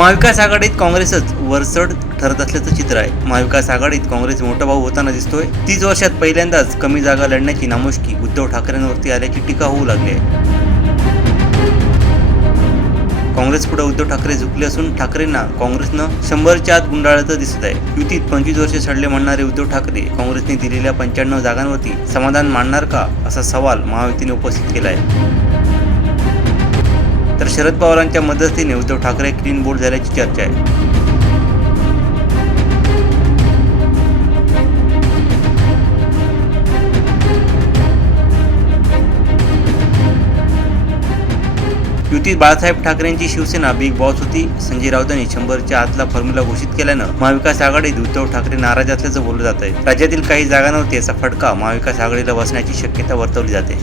महाविकास आघाडीत काँग्रेसच वरचढ ठरत असल्याचं चित्र आहे। महाविकास आघाडीत काँग्रेस मोठा भाऊ होताना दिसतोय। 30 वर्षात पहिल्यांदाच कमी जागा लढण्याची नामुष्की उद्धव ठाकरेंवरती आल्याची टीका होऊ लागली आहे। काँग्रेस पुढे उद्धव ठाकरे झुकले असून ठाकरेंना काँग्रेसनं 100च्या आत गुंडाळत दिसत आहे। युतीत 25 वर्षे सडले म्हणणारे उद्धव ठाकरे काँग्रेसने दिलेल्या 95 जागांवरती समाधान मानणार का, असा सवाल महायुतीने उपस्थित केला आहे। तर शरद पवारांच्या मदतीने उद्धव ठाकरे क्लीन बोल्ड झाल्याची चर्चा आहे। युतीत बाळासाहेब ठाकरेंची शिवसेना बिग बॉस होती। संजय राऊतांनी 100च्या आतला फॉर्म्युला घोषित केल्यानं महाविकास आघाडीत उद्धव ठाकरे नाराज असल्याचं बोललं जात आहे। राज्यातील काही जागांवरती याचा फटका महाविकास आघाडीला बसण्याची शक्यता वर्तवली जाते।